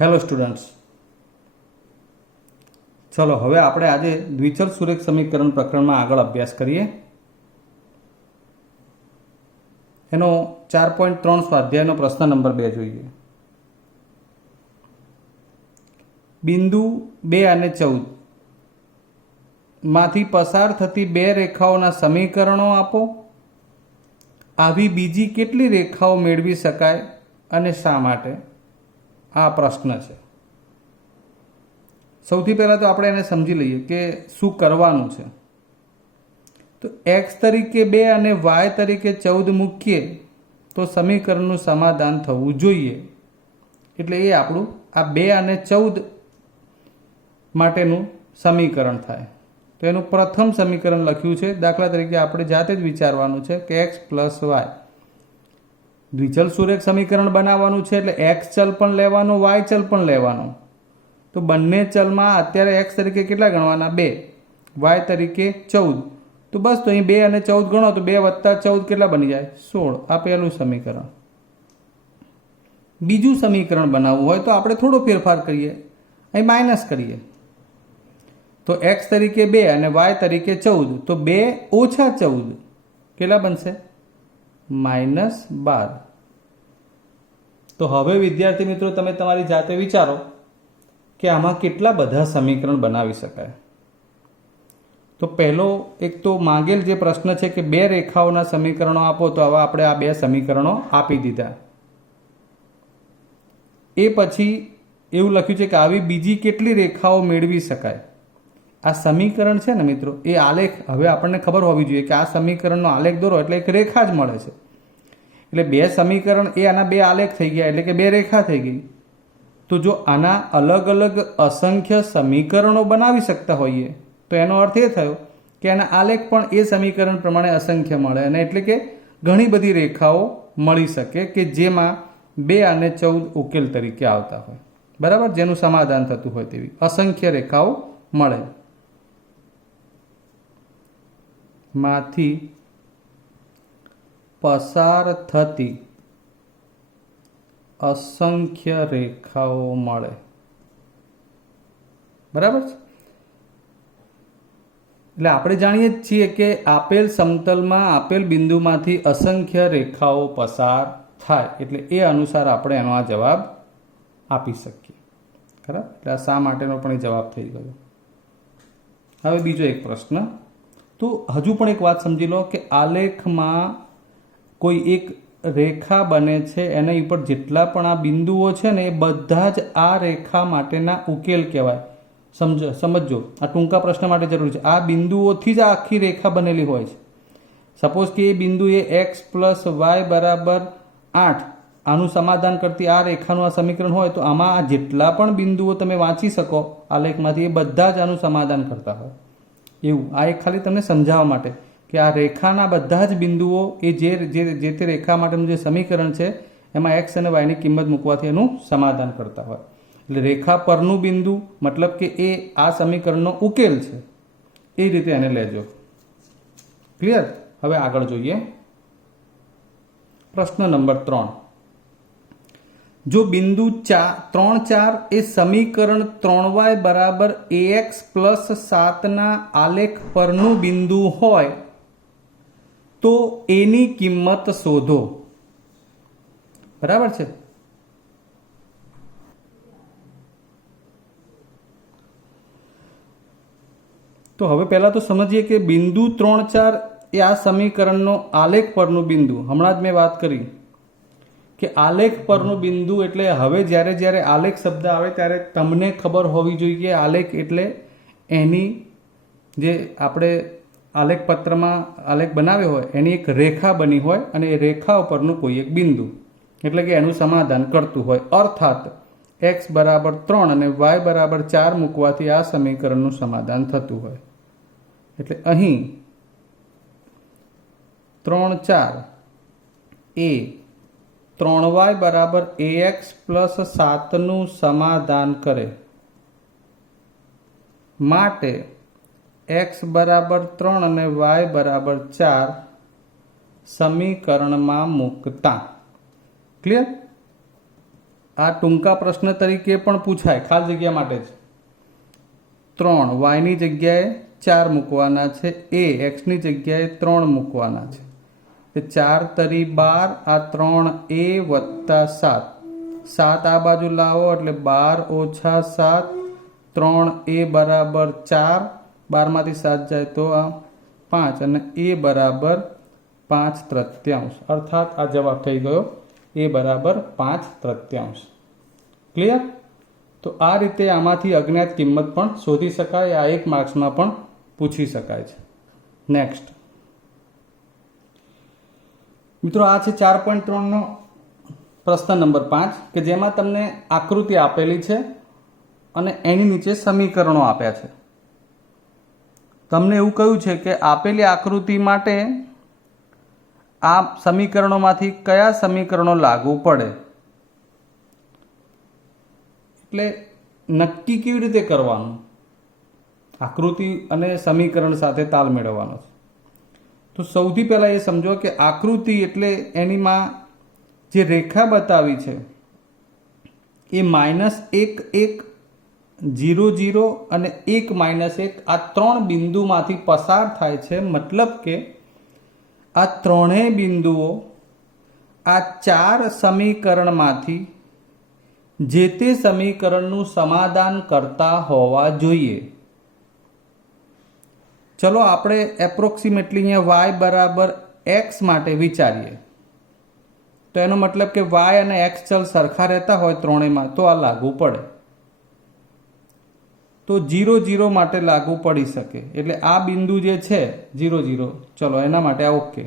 Hello students, ચલો હવે આપણે આજે દ્વિચલ સુરેખ સમીકરણ પ્રકરણમાં આગળ અભ્યાસ કરીએ. એનો 4.3 સ્વાધ્યાયનો પ્રશ્ન નંબર 2 જોઈએ. બિંદુ 2 અને 14 માંથી પસાર થતી બે રેખાઓના સમીકરણો આપો. આવી બીજી કેટલી રેખાઓ મેળવી શકાય અને શા માટે? આ પ્રશ્ન છે. સૌથી પહેલાં તો આપણે એને સમજી લઈએ કે શું કરવાનું છે. તો x તરીકે 2 અને y તરીકે 14 મૂકીએ તો સમીકરણનું સમાધાન થવું જોઈએ. એટલે એ આપણું આ 2 અને 14 માટેનું સમીકરણ થાય. તો એનું પ્રથમ સમીકરણ લખ્યું છે. દાખલા તરીકે આપણે જાતે જ વિચારવાનું છે કે x + y દ્વિચલ સુરેખ સમીકરણ બનાવવાનું છે. એટલે x ચલ પણ લેવાનો, y ચલ પણ લેવાનો. તો બંને ચલમાં અત્યારે x તરીકે કેટલા ગણવાના? 2, y તરીકે 14. તો બસ તો અહીં 2 અને 14 ગણો તો 2 + 14 કેટલા બની જાય? 16. આ પહેલું સમીકરણ. બીજું સમીકરણ બનાવવું હોય તો આપણે થોડો ફેરફાર કરીએ, અહીં માઇનસ કરીએ. તો x તરીકે 2 અને y તરીકે 14. તો 2 - 14 કેટલા બનશે? -12. તો હવે વિદ્યાર્થી મિત્રો, તમે તમારી જાતે વિચારો કે આમાં કેટલા બધા સમીકરણ બનાવી શકાય. તો પહેલો એક તો માંગેલ જે પ્રશ્ન છે કે બે રેખાઓના સમીકરણો આપો. તો હવે આપણે આ બે સમીકરણો આપી દીધા. એ પછી એવું લખ્યું છે કે આવી બીજી કેટલી રેખાઓ મેળવી શકાય. આ સમીકરણ છે ને મિત્રો, એ આલેખ હવે આપણને ખબર હોવી જોઈએ કે આ સમીકરણનો આલેખ દોરો એટલે એક રેખા જ મળે છે. એટલે બે સમીકરણ એ આના બે આલેખ થઈ ગયા, એટલે કે બે રેખા થઈ ગઈ. તો જો આના અલગ અલગ અસંખ્ય સમીકરણો બનાવી શકતા હોઈએ તો એનો અર્થ એ થયો કે આના આલેખ પણ એ સમીકરણ પ્રમાણે અસંખ્ય મળે, અને એટલે કે ઘણી બધી રેખાઓ મળી શકે કે જેમાં 2 અને 14 ઉકેલ તરીકે આવતા હોય. બરાબર, જેનું સમાધાન થતું હોય તેવી અસંખ્ય રેખાઓ મળે. માંથી પસાર થતી અસંખ્ય રેખાઓ મળે. બરાબર છે. એટલે આપણે જાણીએ જ છીએ કે આપેલ સમતલમાં આપેલ બિંદુમાંથી અસંખ્ય રેખાઓ પસાર થાય. એટલે એ અનુસાર આપણે એનો આ જવાબ આપી શકીએ. બરાબર, એટલે આ શા માટેનો પણ એ જવાબ થઈ ગયો. હવે બીજો એક પ્રશ્ન. તો હજુ પણ એક વાત સમજી લો કે આલેખમાં કોઈ એક રેખા બને છે, એના ઉપર જેટલા પણ આ બિંદુઓ છે ને એ બધા જ આ રેખા માટેના ઉકેલ કહેવાય. સમજો, આ ટૂંકા પ્રશ્ન માટે જરૂરી છે. આ બિંદુઓથી જ આ આખી રેખા બનેલી હોય છે. સપોઝ કે એ બિંદુ એ x + y = 8 આનું સમાધાન કરતી આ રેખાનું આ સમીકરણ હોય તો આમાં આ જેટલા પણ બિંદુઓ તમે વાંચી શકો આલેખમાંથી એ બધા જ આનું સમાધાન કરતા હોય. એવું આ એક ખાલી તમને સમજાવવા માટે કે આ રેખાના બધા જ બિંદુઓ એ જે તે રેખા માટેનું જે સમીકરણ છે એમાં x અને y ની કિંમત મૂકવાથી એનું સમાધાન કરતા હોય. એટલે રેખા પરનું બિંદુ મતલબ કે એ આ સમીકરણનો ઉકેલ છે. એ રીતે એને લેજો. ક્લિયર? હવે આગળ જોઈએ. પ્રશ્ન નંબર 3. જો બિંદુ 3, 4 એ સમીકરણ 3y = ax + 7 ના આલેખ પરનું બિંદુ હોય તો એની કિંમત શોધો. બરાબર છે. તો હવે પહેલા તો સમજીએ કે બિંદુ 3, 4 એ આ સમીકરણનો આલેખ પરનું બિંદુ. હમણાં જ મેં વાત કરી કે આલેખ પરનું બિંદુ એટલે હવે જ્યારે આલેખ શબ્દ આવે ત્યારે તમને ખબર હોવી જોઈએ કે આલેખ એટલે એની જે આપણે આલેખ પત્રમાં આલેખ બનાવ્યો હોય એની એક રેખા બની હોય અને એ રેખા ઉપરનું કોઈ એક બિંદુ, એટલે કે એનું સમાધાન કરતું હોય. અર્થાત x = 3 અને y = 4 મૂકવાથી આ સમીકરણનું સમાધાન થતું હોય. એટલે અહીં 3, 4 એ 3y = ax + 7 નું સમાધાન કરે માટે x = 3 અને y = 4 સમીકરણમાં મૂકતા. ક્લિયર? આ ટૂંકા પ્રશ્ન તરીકે પણ પૂછાય, ખાલી જગ્યા માટે જ. 3 વાયની જગ્યાએ 4 મૂકવાના છે, એ એક્સની જગ્યાએ 3 મૂકવાના છે. 4 તરી 12, આ 3a વત્તા 7. 7 આ બાજુ લાવો એટલે 12 ઓછા 7, 3a બરાબર 4, 12 માંથી 7 જાય તો આ 5 અને a બરાબર 5/3. અર્થાત આ જવાબ થઈ ગયો a બરાબર 5/3. ક્લિયર? તો આ રીતે આમાંથી અજ્ઞાત કિંમત પણ શોધી શકાય. આ 1 માર્ક્સમાં પણ પૂછી શકાય છે. નેક્સ્ટ મિત્રો, આ છે 4.3નો પ્રશ્ન નંબર 5 કે જેમાં તમને આકૃતિ આપેલી છે અને એની નીચે સમીકરણો આપ્યા છે. તમને એવું કહ્યું છે કે આપેલી આકૃતિ માટે આ સમીકરણોમાંથી કયા સમીકરણો લાગુ પડે. એટલે નક્કી કેવી રીતે કરવાનું? આકૃતિ અને સમીકરણ સાથે તાલ મેળવવાનો છે. તો સૌથી પહેલાં એ સમજો કે આકૃતિ એટલે એનીમાં જે રેખા બતાવી છે એ -1 1 0 0 અને 1 -1 આ 3 બિંદુમાંથી પસાર થાય છે. મતલબ કે આ ત્રણેય બિંદુઓ આ 4 સમીકરણમાંથી જે તે સમીકરણનું સમાધાન કરતા હોવા જોઈએ. ચલો આપણે એપ્રોક્સિમેટલી અહીંયા y બરાબર x માટે વિચારીએ. તો એનો મતલબ કે y અને x ચલ સરખા રહેતા હોય ત્રણેયમાં તો આ લાગુ પડે. તો 0 0 માટે લાગુ પડી શકે. એટલે આ બિંદુ જે છે 0 0, ચલો એના માટે આ ઓકે.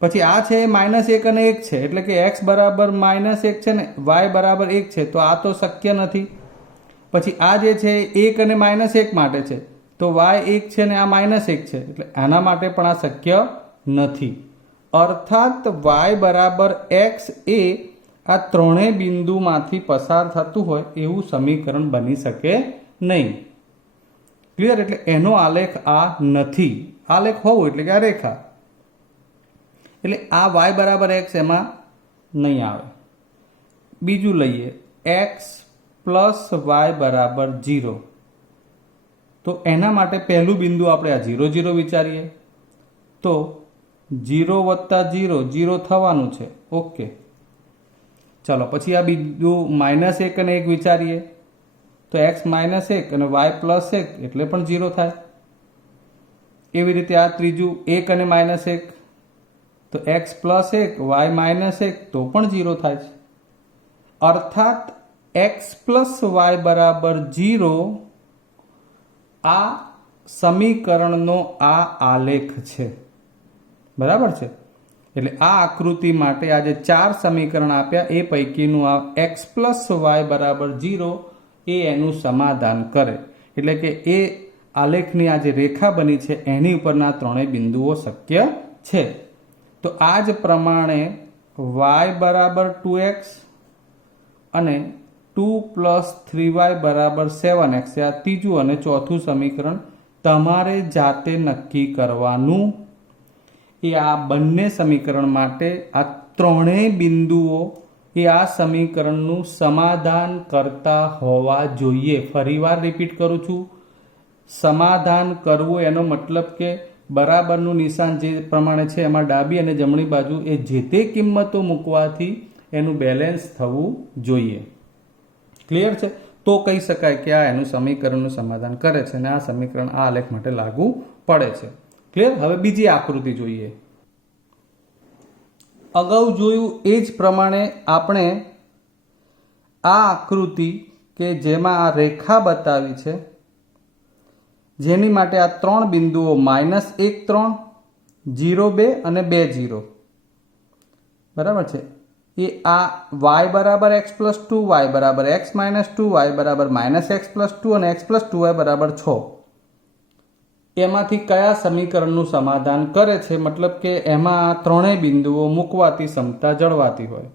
પછી આ છે -1 અને 1 છે, એટલે કે x બરાબર -1 છે ને y બરાબર 1 છે, તો આ તો શક્ય નથી. પછી આ જે છે 1 અને -1 માટે છે, તો y 1 છે ને આ -1 છે, એટલે આના માટે પણ આ શક્ય નથી. અર્થાત y બરાબર x એ આ ત્રણેય બિંદુમાંથી પસાર થતું હોય એવું સમીકરણ બની શકે નહીં. ક્લિયર? એટલે એનો આલેખ આ નથી. આલેખ હોવું એટલે કે આ રેખા, એટલે આ y બરાબર x એમાં નહીં આવે. બીજું લઈએ x પ્લસ y બરાબર 0. તો એના માટે પહેલું બિંદુ આપણે આ 0 0 વિચારીએ. તો 0 વત્તા 0 0 થવાનું છે. ઓકે, ચાલો પછી આ બિંદુ -1 અને 1 વિચારીએ. તો x -1 અને y +1 એટલે પણ 0 થાય. એવી રીતે આ ત્રીજું 1 અને -1, તો x +1 y -1 તો પણ 0 થાય છે. અર્થાત x + y બરાબર 0 આ સમીકરણનો આ આલેખ છે. બરાબર છે? એટલે આ આકૃતિ માટે આ જે 4 સમીકરણ આપ્યા એ પૈકીનું આ x + y બરાબર 0 એ એનું સમાધાન કરે. એટલે કે એ આલેખની આ જે રેખા બની છે એની ઉપરના ત્રણેય બિંદુઓ શક્ય છે. તો આ જ પ્રમાણે y બરાબર 2x અને 2 + 3y બરાબર 7x આ ત્રીજું અને ચોથું સમીકરણ તમારે જાતે નક્કી કરવાનું. એ આ બંને સમીકરણ માટે આ ત્રણેય બિંદુઓ એ આ સમીકરણનું સમાધાન કરતા હોવા જોઈએ. ફરીવાર રિપીટ કરું છું, સમાધાન કરવું એનો મતલબ કે બરાબરનું નિશાન જે પ્રમાણે છે એમાં ડાબી અને જમણી બાજુ એ જે તે કિંમતો મૂકવાથી એનું બેલેન્સ થવું જોઈએ. ક્લિયર છે? તો કહી શકાય કે આ એનું સમીકરણનું સમાધાન કરે છે અને આ સમીકરણ આ આલેખ માટે લાગુ પડે છે. ક્લિયર? હવે બીજી આકૃતિ જોઈએ. અગાઉ જોયું એ જ પ્રમાણે આપણે આ આકૃતિ કે જેમાં આ રેખા બતાવી છે જેની માટે આ 3 બિંદુઓ -1 3, 0 2 અને 2 0 બરાબર છે. એ આ y બરાબર x + 2, y બરાબર x - 2, y બરાબર -x + 2 અને x + 2y બરાબર 6 એમાંથી કયા સમીકરણનું સમાધાન કરે છે? મતલબ કે એમાં આ ત્રણેય બિંદુઓ મૂકવાથી સમતા જળવાતી હોય.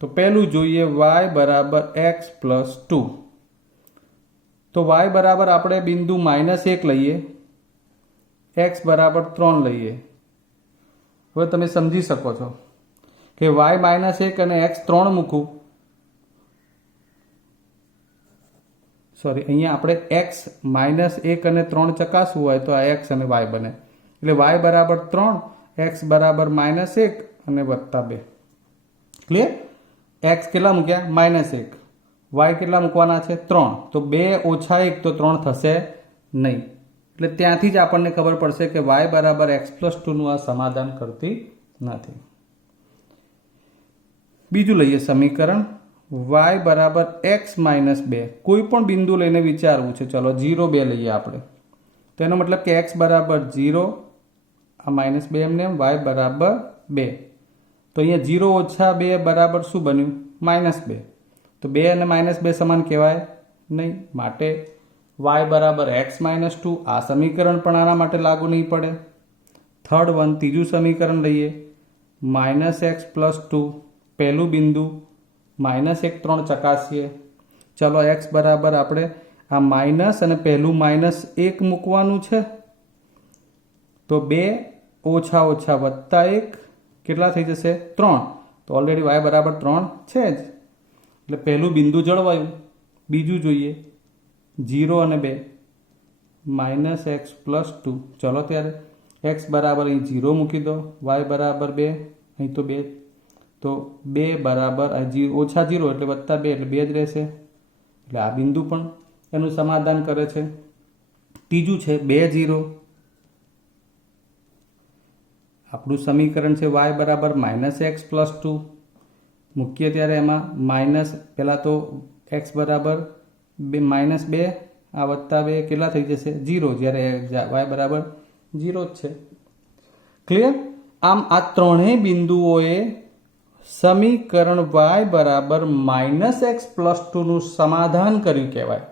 તો પહેલું જોઈએ y બરાબર x + 2. તો y બરાબર આપણે બિંદુ -1 લઈએ, x બરાબર 3 લઈએ. હવે તમે સમજી શકો છો કે y -1 અને x 3 મૂકું સોરી, અહીંયા આપણે એક્સ -1 અને 3 ચકાસવું હોય તો આ એક્સ અને વાય બને. એટલે વાય બરાબર 3, એક્સ બરાબર -1 અને +2. ક્લિયર? એક્સ કેટલા મૂક્યા? -1. વાય કેટલા મૂકવાના છે? 3. તો 2 - 1 તો 3 થશે નહીં. એટલે ત્યાંથી જ આપણને ખબર પડશે કે વાય બરાબર x+2નું આ સમાધાન કરતી નથી. બીજું લઈએ સમીકરણ, y બરાબર x -2. કોઈ પણ બિંદુ લઈને વિચારવું છે. ચલો 0, 2 લઈએ આપણે. તો એનો મતલબ કે x બરાબર 0, આ -2 એમને, y બરાબર 2. તો અહીંયા 0 - 2 બરાબર શું બન્યું? -2. તો 2 અને -2 સમાન કહેવાય નહીં. માટે y બરાબર x -2. આ સમીકરણ પણ આના માટે લાગુ નહીં પડે. થર્ડ વન, ત્રીજું સમીકરણ લઈએ, -x+2. પહેલું બિંદુ -1, 3 ચકાસીએ. ચલો x બરાબર આપણે આ માઇનસ અને પહેલું -1 મૂકવાનું છે. તો 2 - -1 કેટલા થઈ જશે? 3. તો ઓલરેડી y બરાબર 3 છે જ. એટલે પહેલું બિંદુ જળવાયું. બીજું જોઈએ, 0 અને 2, -x+2. ચલો ત્યારે x બરાબર અહીં 0 મૂકી દો, y બરાબર 2, અહીં તો 2. તો 2 બરાબર -0 એટલે +2 એટલે 2 જ રહેશે. એટલે આ બિંદુ પણ એનું સમાધાન કરે છે. ત્રીજું છે 2, 0. આપણું સમીકરણ છે y બરાબર -x+2. મૂકીએ ત્યારે એમાં માઇનસ, પહેલાં તો x બરાબર -2, આ +2 કેટલા થઈ જશે? 0, જ્યારે y બરાબર 0 જ છે. ક્લિયર? આમ આ ત્રણેય બિંદુઓએ સમીકરણ y બરાબર -x+2નું સમાધાન કર્યું કહેવાય.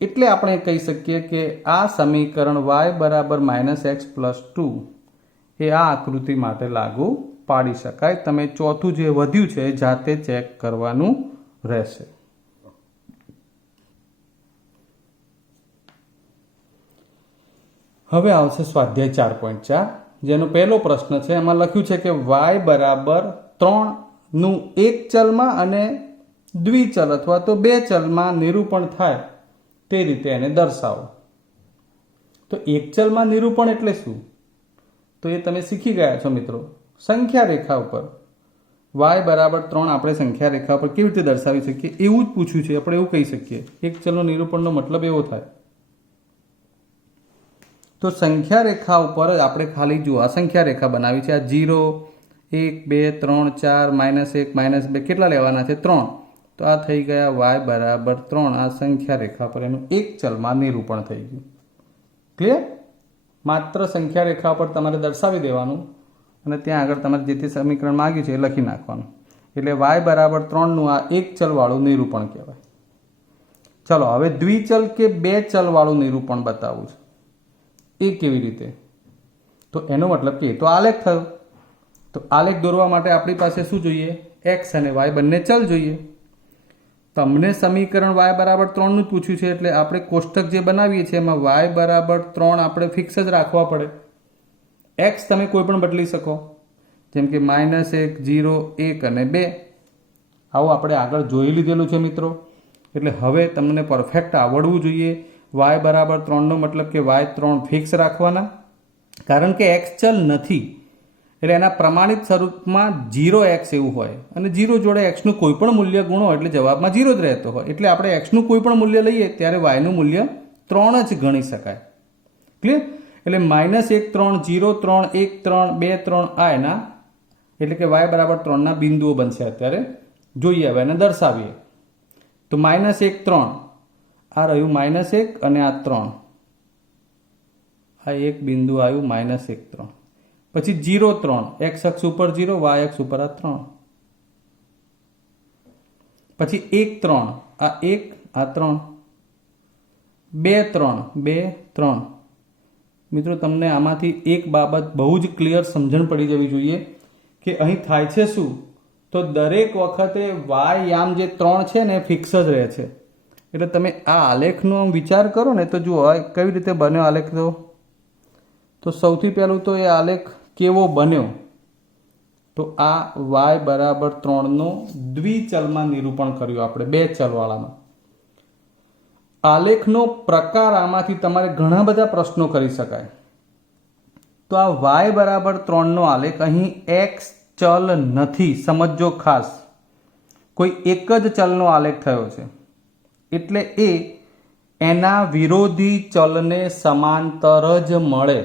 એટલે આપણે કહી શકીએ કે આ સમીકરણ y બરાબર -x+2 એ આ આકૃતિ માટે લાગુ પાડી શકાય. તમે ચોથું જે વધ્યું છે એ જાતે ચેક કરવાનું રહેશે. હવે આવશે સ્વાધ્યાય 4.4, જેનો પહેલો પ્રશ્ન છે. એમાં લખ્યું છે કે y બરાબર 3નું એક ચલમાં અને દ્વિચલ અથવા તો 2 ચલમાં નિરૂપણ થાય તે રીતે એને દર્શાવો. તો એક ચલમાં નિરૂપણ એટલે શું? તો એ તમે શીખી ગયા છો મિત્રો. સંખ્યા રેખા ઉપર y બરાબર 3 આપણે સંખ્યા રેખા ઉપર કેવી રીતે દર્શાવી શકીએ એવું જ પૂછ્યું છે. આપણે એવું કહી શકીએ, એક ચલનો નિરૂપણનો મતલબ એવો થાય. તો સંખ્યા રેખા ઉપર આપણે ખાલી જુઓ, આ સંખ્યા રેખા બનાવી છે. આ 0, 1, 2, 3, 4, -1, -2 કેટલા લેવાના છે? 3. તો આ થઈ ગયા y બરાબર 3. આ સંખ્યા રેખા પર એનું એક ચલમાં નિરૂપણ થઈ ગયું. ક્લિયર? માત્ર સંખ્યા રેખા પર તમારે દર્શાવી દેવાનું અને ત્યાં આગળ તમારે જે તે સમીકરણ માંગ્યું છે એ લખી નાખવાનું. એટલે y બરાબર 3નું આ એક ચલવાળું નિરૂપણ કહેવાય. ચલો હવે દ્વિચલ કે 2 ચલવાળું નિરૂપણ બતાવવું છે. એ કેવી રીતે? તો એનો મતલબ કે એ તો આલેખ થયો. તો આલેખ દોરવા માટે આપણી પાસે શું જોઈએ? x અને y બંને ચલ જોઈએ. તમને સમીકરણ y બરાબર 3નું જ પૂછ્યું છે એટલે આપણે કોષ્ટક જે બનાવીએ છીએ એમાં y બરાબર 3 આપણે ફિક્સ જ રાખવા પડે. x તમે કોઈ પણ બદલી શકો, જેમ કે -1, 0, 1 અને 2. આવું આપણે આગળ જોઈ લીધેલું છે મિત્રો. એટલે હવે તમને પરફેક્ટ આવડવું જોઈએ. y બરાબર 3નો મતલબ કે y 3 ફિક્સ રાખવાના, કારણ કે x ચલ નથી. એટલે એના પ્રમાણિત સ્વરૂપમાં 0x એવું હોય અને 0 જોડે xનું કોઈ પણ મૂલ્ય ગુણો એટલે જવાબમાં 0 જ રહેતો હોય. એટલે આપણે xનું કોઈ પણ મૂલ્ય લઈએ ત્યારે yનું મૂલ્ય 3 જ ગણી શકાય. ક્લિયર? એટલે -1, 3, 0, 3, 1, 3, 2, 3 આ એના એટલે કે y બરાબર 3ના બિંદુઓ બનશે. અત્યારે જોઈએ, હવે એને દર્શાવીએ. તો -1, 3 આ રહ્યું -1 અને આ 3, આ એક બિંદુ આવ્યું -1, 3. પછી 0, 3 x અક્ષ ઉપર 0, y અક્ષ ઉપર આ 3. પછી 1, 3 આ 1, આ 3. 2, 3, 2, 3. મિત્રો તમને આમાંથી એક બાબત બહુ જ ક્લિયર સમજણ પડી જવી જોઈએ કે અહીં થાય છે શું? તો દરેક વખતે y યામ જે 3 છે ને ફિક્સ જ રહે છે. એટલે તમે આ આલેખનો વિચાર કરો ને તો જુઓ કઈ રીતે બન્યો આલેખ. તો સૌથી પહેલું તો એ આલેખ કેવો બન્યો? તો આ y બરાબર 3નો દ્વિચલમાં નિરૂપણ કર્યું આપણે, 2 ચલવાળામાં. આલેખનો પ્રકાર આમાંથી તમારે ઘણા બધા પ્રશ્નો કરી શકાય. તો આ વાય બરાબર 3નો આલેખ, અહીં એક્સ ચલ નથી, સમજો ખાસ. કોઈ એક જ ચલનો આલેખ થયો છે એટલે એ એના વિરોધી ચલને સમાંતર જ મળે.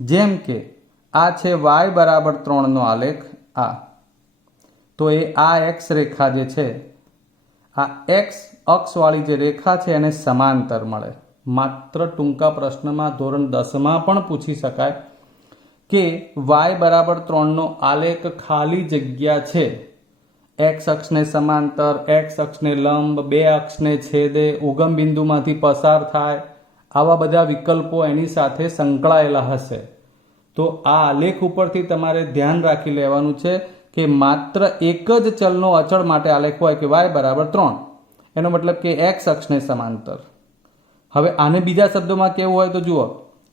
જેમ કે આ છે વાય બરાબર 3નો આલેખ, આ તો એ આ એક્સ રેખા જે છે, આ એક્સ અક્ષવાળી જે રેખા છે એને સમાંતર મળે. માત્ર ટૂંકા પ્રશ્નમાં ધોરણ 10માં પણ પૂછી શકાય કે વાય બરાબર 3નો આલેખ ખાલી જગ્યા છે, એક્સ અક્ષને સમાંતર, એક્સ અક્ષને લંબ, બે અક્ષને છેદે, ઉગમ બિંદુમાંથી પસાર થાય, આવા બધા વિકલ્પો એની સાથે સંકળાયેલા હશે. તો આ આલેખ ઉપરથી તમારે ધ્યાન રાખી લેવાનું છે કે માત્ર એક જ ચલનો અચળ માટે આલેખ હોય કે વાય બરાબર 3, એનો મતલબ કે એક્સ અક્ષને સમાંતર. હવે આને બીજા શબ્દોમાં કેવું હોય તો જુઓ,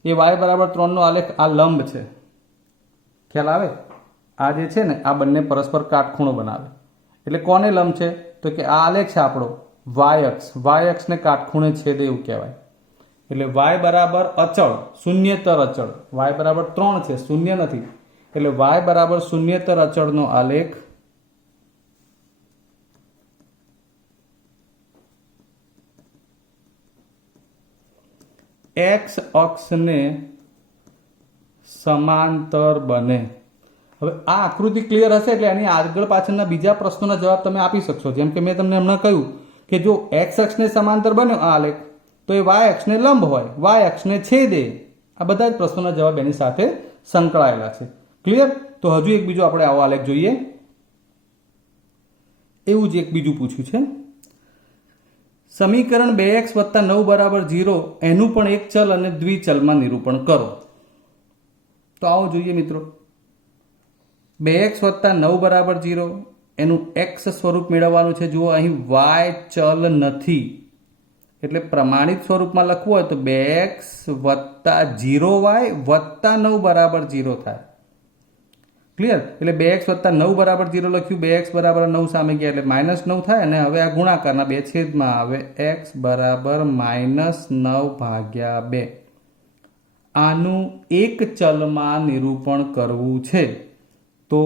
એ વાય બરાબર 3નો આલેખ આ લંબ છે, ખ્યાલ આવે? આ જે છે ને આ બંને પરસ્પર કાટખૂણો બનાવે, એટલે કોને લંબ છે? તો કે આ આલેખ છે આપણો વાય અક્ષ, વાય અક્ષને કાટખૂણે છેદે એવું કહેવાય. એટલે વાય બરાબર અચળ, શૂન્યતર અચળ, વાય બરાબર 3 છે, શૂન્ય નથી, એટલે વાય બરાબર શૂન્યતર અચળનો આલેખ એક્સ અક્ષને સમાંતર બને. હવે આ આકૃતિ ક્લિયર હશે એટલે એની આગળ પાછળના બીજા પ્રશ્નોના જવાબ તમે આપી શકશો. જેમ કે મેં તમને હમણાં કહ્યું કે જો એક્સ અક્ષને સમાંતર બન્યો આ આલેખ તો એ વાય અક્ષને લંબ હોય, વાય અક્ષને છેદે. આ બધા જ પ્રશ્નોના જવાબ એની સાથે સંકળાયેલા છે. ક્લિયર? તો હજુ એક બીજો આપણે આવો આલેખ જોઈએ. એવું જ એક બીજું પૂછ્યું છે, સમીકરણ 2x + 9 બરાબર 0 એનું પણ એક ચલ અને દ્વિચલમાં નિરૂપણ કરો. તો આવો જોઈએ મિત્રો. 2x + 9 બરાબર 0 એનું x સ્વરૂપ મેળવવાનું છે. જુઓ અહીં y ચલ નથી એટલે પ્રમાણિત સ્વરૂપમાં લખવું હોય તો 2x + 0y + 9 બરાબર 0 થાય. ક્લિયર? એટલે 2x + 9 બરાબર 0 લખ્યું, 2x બરાબર 9 સામે ગયા એટલે -9 થાય, અને હવે આ ગુણાકારના બે છેદમાં આવે, x બરાબર -9/2. આનું એક ચલમાં નિરૂપણ કરવું છે તો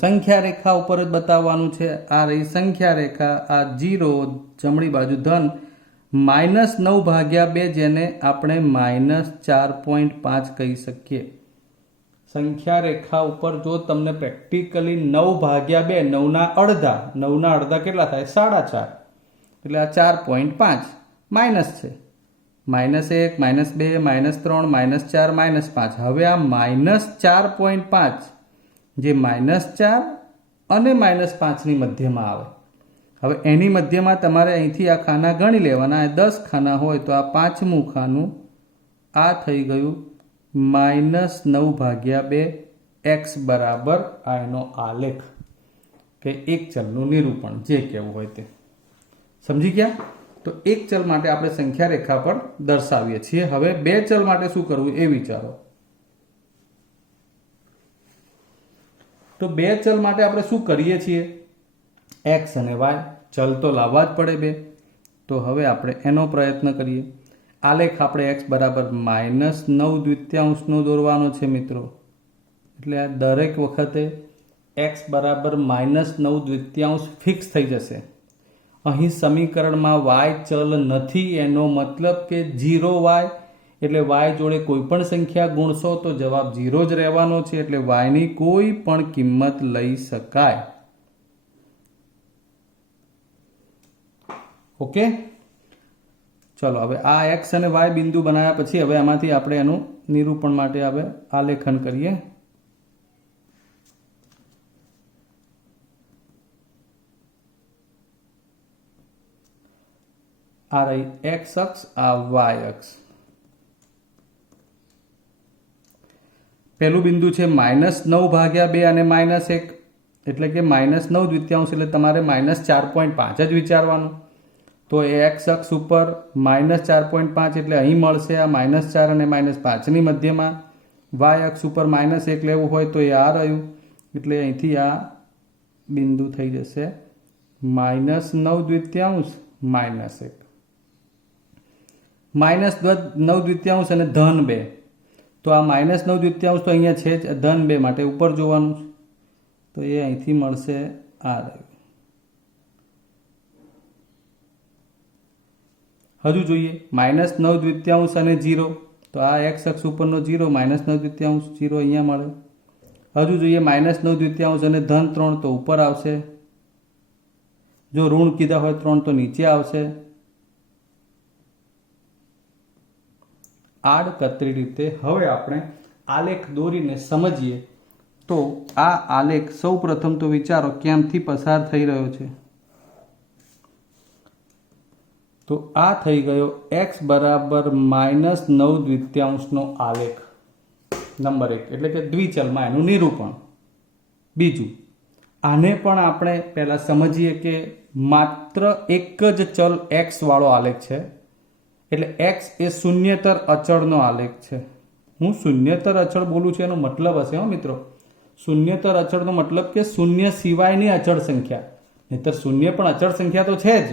સંખ્યા રેખા ઉપર જ બતાવવાનું છે. આ રહી સંખ્યા રેખા, આ 0 જમણી બાજુ ધન, -9/2 જેને આપણે -4.5 કહી શકીએ. સંખ્યા રેખા ઉપર જો તમને પ્રેક્ટિકલી 9/2, 9ના અડધા, 9ના અડધા કેટલા થાય? 4.5, એટલે આ 4.5 માઇનસ છે, -1, -2, -3, -4, -5. હવે આ -4.5 જે -4 અને -5ની મધ્યમાં આવે. હવે એની મધ્યમાં તમારે અહીંથી આ ખાના ગણી લેવાના. 10 ખાના હોય તો આ પાંચમું ખાનું આ થઈ ગયું -9/2. x બરાબર આ એનો આલેખ કે એક ચલનું નિરૂપણ, જે કહેવું હોય તે. સમજી ગયા? તો એક ચલ માટે આપણે સંખ્યા રેખા પર દર્શાવીએ છીએ. હવે બે ચલ માટે શું કરવું એ વિચારો. તો બે ચલ માટે આપણે શું કરીએ છીએ? x અને y ચલ તો લાવવા જ પડે બે. તો હવે આપણે એનો પ્રયત્ન કરીએ. આલેખ આપણે x બરાબર -9/2 દોરવાનો છે મિત્રો. એટલે આ દરેક વખતે x બરાબર -9/2 ફિક્સ થઈ જશે. અહીં સમીકરણમાં y ચલ નથી, એનો મતલબ કે 0y, એટલે y જોડે કોઈ પણ સંખ્યા ગુણશો તો જવાબ 0 જ રહેવાનો છે. એટલે y ની કોઈ પણ કિંમત લઈ શકાય. ઓકે, ચલો હવે આ x અને y બિંદુ બનાવ્યા પછી હવે આમાંથી આપણે એનું નિરૂપણ માટે હવે આલેખન કરીએ. આ રહી x અક્ષ, આ y અક્ષ. પહેલું બિંદુ છે -9/2 અને -1, એટલે કે -9/2, એટલે તમારે -4.5 જ વિચારવાનું. તો એ x અક્ષ ઉપર -4.5 એટલે અહીં મળશે આ -4 અને -5ની મધ્યમાં. y અક્ષ ઉપર -1 લેવું હોય તો એ આ રહ્યું, એટલે અહીંથી આ બિંદુ થઈ જશે -9/2 -1. -9/2 અને -2, તો આ -9/2 તો અહીંયા છે જ, -2 માટે ઉપર જોવાનું છે, તો એ અહીંથી મળશે આ રહ્યું. હજુ જોઈએ -9/2 અને 0, તો આ એક્સ અક્ષ ઉપરનો 0, -9/2 0 અહીંયા મળે. હજુ જોઈએ -9/2 અને -3, તો ઉપર આવશે. જો ઋણ કીધા હોય 3 તો નીચે આવશે. આડકતરી રીતે હવે આપણે આલેખ દોરીને સમજીએ. તો આ આલેખ સૌ પ્રથમ તો વિચારો ક્યાંથી પસાર થઈ રહ્યો છે. તો આ થઈ ગયો x બરાબર -9/2 નો આલેખ નંબર 1, એટલે કે દ્વિચલમાં એનું નિરૂપણ. બીજું, આને પણ આપણે પહેલા સમજીએ કે માત્ર એક જ ચલ x વાળો આલેખ છે, એટલે x એ શૂન્યતર અચળનો આલેખ છે. હું શૂન્યતર અચળ બોલું છું એનો મતલબ હશે હો મિત્રો, શૂન્યતર અચળનો મતલબ કે શૂન્ય સિવાયની અચળ સંખ્યા. નહીંતર શૂન્ય પણ અચળ સંખ્યા તો છે જ,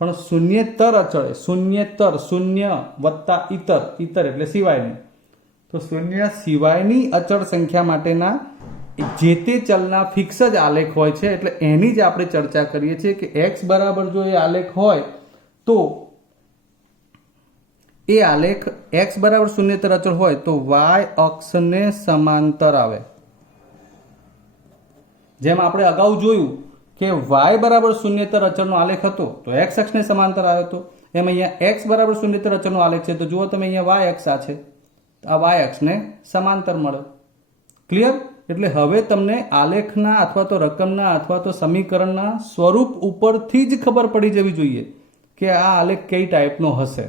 પણ શૂન્યતર અચળ, શૂન્યતર, શૂન્ય વત્તા ઇતર, ઇતર એટલે સિવાયની. તો શૂન્ય સિવાયની અચળ સંખ્યા માટેના જે તે ચલના ફિક્સ જ આલેખ હોય છે, એટલે એની જ આપણે ચર્ચા કરીએ છીએ કે x બરાબર જો એ આલેખ હોય તો એ આલેખ x બરાબર શૂન્યતર અચળ હોય તો y અક્ષને સમાંતર આવે. જેમ આપણે અગાઉ જોયું કે y બરાબર શૂન્યતર અચળનો આલેખ હતો તો x અક્ષને સમાંતર આવ્યો હતો, એમ અહીંયા x બરાબર શૂન્યતર અચળનો આલેખ છે તો જુઓ તમે અહીંયા y અક્ષ આ છે, આ y અક્ષને સમાંતર મળે. ક્લિયર? એટલે હવે તમને આલેખના અથવા તો રકમના અથવા તો સમીકરણના સ્વરૂપ ઉપરથી જ ખબર પડી જવી જોઈએ કે આ આલેખ કઈ ટાઈપનો હશે.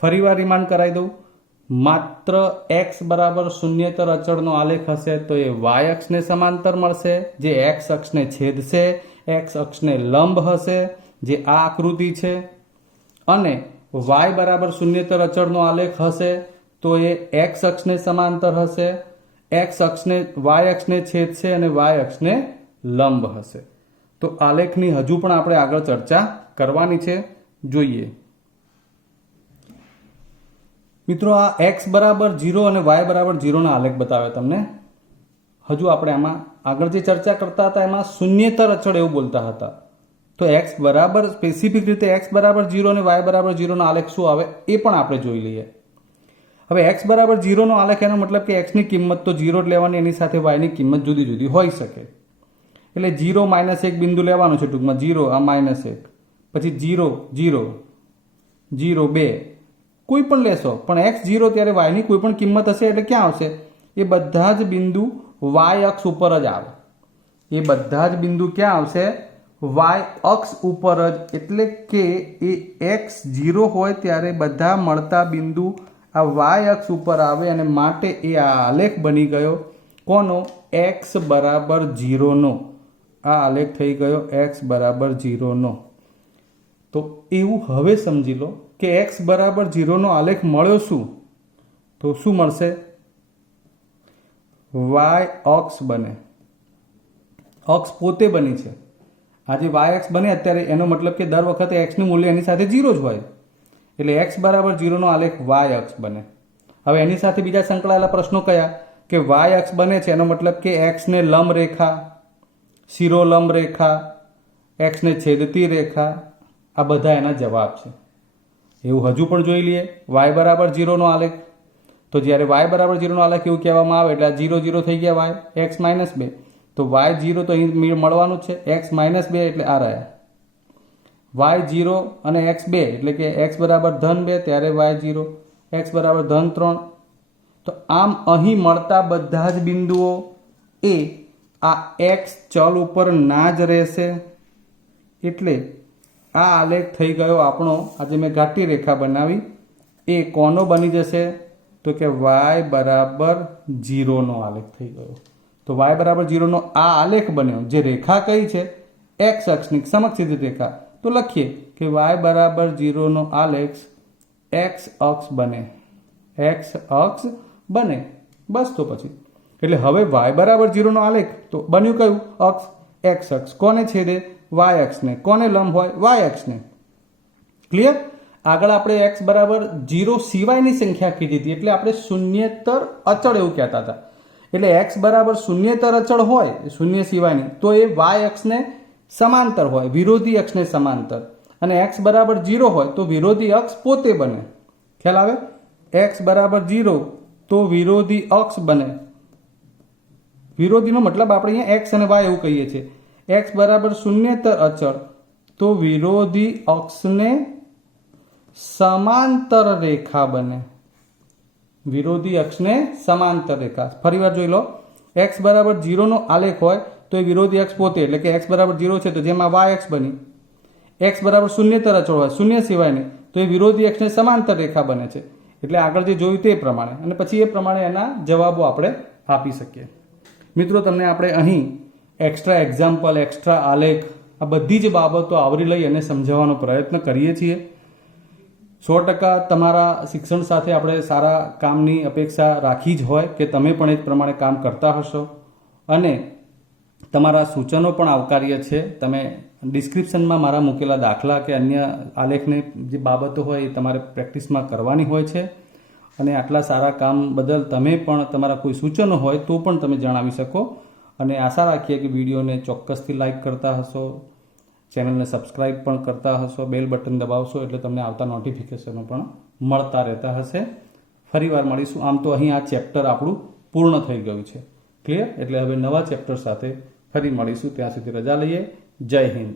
ફરીવાર રિમાઇન્ડ કરાવી દઉં, માત્ર x બરાબર શૂન્યતર અચળનો આલેખ હશે તો એ y અક્ષને સમાંતર મળશે, જે x અક્ષને છેદશે, x અક્ષને લંબ હશે, જે આ આકૃતિ છે. અને y બરાબર શૂન્યતર અચળનો આલેખ હશે તો એ x અક્ષને સમાંતર હશે, x અક્ષને y અક્ષને છેદશે અને y અક્ષને લંબ હશે. તો આલેખની હજુ પણ આપણે આગળ ચર્ચા કરવાની છે. જોઈએ મિત્રો, આ x બરાબર 0 અને y બરાબર 0 ના આલેખ બતાવે તમને. હજુ આપણે આમાં આગળ જે ચર્ચા કરતા હતા એમાં શૂન્યતર અચળ એવું બોલતા હતા. તો x બરાબર સ્પેસિફિક રીતે x બરાબર 0 અને y બરાબર 0 નો આલેખ શું આવે એ પણ આપણે જોઈ લઈએ. હવે x બરાબર 0 નો આલેખ એનો મતલબ કે x ની કિંમત તો 0 જ લેવાની, એની સાથે y ની કિંમત જુદી જુદી હોઈ શકે. એટલે 0 -1 બિંદુ લેવાનું છે ટૂંકમાં, 0 આ -1, પછી 0 0 0 2 કોઈ પણ લેશો, પણ x 0 ત્યારે y ની કોઈ પણ કિંમત હશે એટલે ક્યાં આવશે? એ બધા જ બિંદુ y અક્ષ ઉપર જ આવે. એ બધા જ બિંદુ ક્યાં આવશે? y અક્ષ ઉપર જ. એટલે કે એ x 0 હોય ત્યારે બધા મળતા બિંદુ આ y અક્ષ ઉપર આવે અને માટે એ આ આલેખ બની ગયો કોનો? x બરાબર 0 નો. આ આલેખ થઈ ગયો x બરાબર 0 નો. તો એવું હવે સમજી લો કે x બરાબર 0 નો આલેખ મળ્યો શું? તો શું મળશે? y અક્ષ બને. અક્ષ પોતે બની છે. આ જે y અક્ષ બને અત્યારે એનો મતલબ કે દર વખતે x નું મૂલ્ય એની સાથે 0 જ હોય, એટલે x બરાબર 0 નો આલેખ y અક્ષ બને. હવે એની સાથે બીજા સંકળાયેલા પ્રશ્નો કયા? કે y અક્ષ બને છે એનો મતલબ કે x ને લંબ રેખા, શિરોલંબ રેખા, x ને છેદતી રેખા, આ બધા એના જવાબ છે. એવું હજુ પણ જોઈ લઈએ. y બરાબર 0 નો આલેખ, તો જ્યારે y બરાબર 0 નો આલેખ એવું કહેવામાં આવે એટલે આ 0 0 થઈ ગયા y, x -2, તો y 0 તો અહીં મળવાનું છે, x -2 એટલે આ રહ્યા y 0 અને x 2, એટલે કે x બરાબર -2 ત્યારે y 0, x બરાબર -3. તો આમ અહીં મળતા બધા જ બિંદુઓ એ આ x ચલ ઉપર ના જ રહેશે. એટલે આ આલેખ થઈ ગયો આપણો, આજે મેં ઘાટી રેખા બનાવી, એ કોનો બની જશે? તો કે y બરાબર 0 નો આલેખ થઈ ગયો. તો y બરાબર 0 નો આ આલેખ બન્યો. જે રેખા કઈ છે? x અક્ષની સમક્ષ સીધી રેખા. તો લખીએ કે y બરાબર 0 નો આલેખ x અક્ષ બને, x અક્ષ બને. બસ તો પછી એટલે હવે y બરાબર 0 નો આલેખ તો બન્યું કયું? અક્ષ, x અક્ષ. કોને છેદે? y અક્ષને. કોને લંબ હોય? y અક્ષને. ક્લિયર? આગળ આપણે x બરાબર 0 સિવાયની સંખ્યા કીધી હતી, એટલે આપણે શૂન્યેતર અચળ એવું કહેતા હતા. એટલે x બરાબર શૂન્યેતર અચળ હોય, શૂન્ય સિવાયની, તો એ y અક્ષને સમાંતર હોય, વિરોધી અક્ષને સમાંતર. અને x બરાબર 0 હોય તો વિરોધી અક્ષ પોતે બને. ખ્યાલ આવે? x બરાબર 0 તો વિરોધી અક્ષ બને. વિરોધીનો મતલબ આપણે અહીંયા x અને y એવું કહીએ છીએ. x બરાબર શૂન્યેતર અચળ તો વિરોધી અક્ષને સમાંતર રેખા બને. વિરોધી અક્ષને સમાંતર રેખા. ફરીવાર જોઈ લો, x બરાબર 0 નો આલેખ હોય તો એ વિરોધી અક્ષ પોતે, એટલે કે x બરાબર 0 છે તો જેમાં y અક્ષ બની. x બરાબર શૂન્યેતર અચળ હોય, શૂન્ય સિવાયની, તો એ વિરોધી અક્ષને સમાંતર રેખા બને છે. એટલે આગળ જે જોયું તે પ્રમાણે, અને પછી એ પ્રમાણે એના જવાબો આપણે આપી શકીએ. મિત્રો, તમને આપણે અહીં એક્સ્ટ્રા એક્ઝામ્પલ, એક્સ્ટ્રા આલેખ, આ બધી જ બાબતો આવરી લઈ અને સમજાવવાનો પ્રયત્ન કરીએ છીએ. 100% તમારા શિક્ષણ સાથે આપણે સારા કામની અપેક્ષા રાખી જ હોય કે તમે પણ એ જ પ્રમાણે કામ કરતા હશો. અને તમારા સૂચનો પણ આવકાર્ય છે. તમે ડિસ્ક્રિપ્શનમાં મારા મૂકેલા દાખલા કે અન્ય આલેખની જે બાબતો હોય એ તમારે પ્રેક્ટિસમાં કરવાની હોય છે. અને આટલા સારા કામ બદલ તમે પણ તમારા કોઈ સૂચનો હોય તો પણ તમે જણાવી શકો. અને આશા રાખીએ કે વિડીયોને ચોક્કસથી લાઈક કરતા હશો, ચેનલને સબસ્ક્રાઈબ પણ કરતા હશો, બેલ બટન દબાવશો એટલે તમને આવતા નોટિફિકેશનો પણ મળતા રહેતા હશે. ફરીવાર મળીશું. આમ તો અહીં આ ચેપ્ટર આપણું પૂર્ણ થઈ ગયું છે. ક્લિયર? એટલે હવે નવા ચેપ્ટર સાથે ફરી મળીશું. ત્યાં સુધી રજા લઈએ. જય હિન્દ.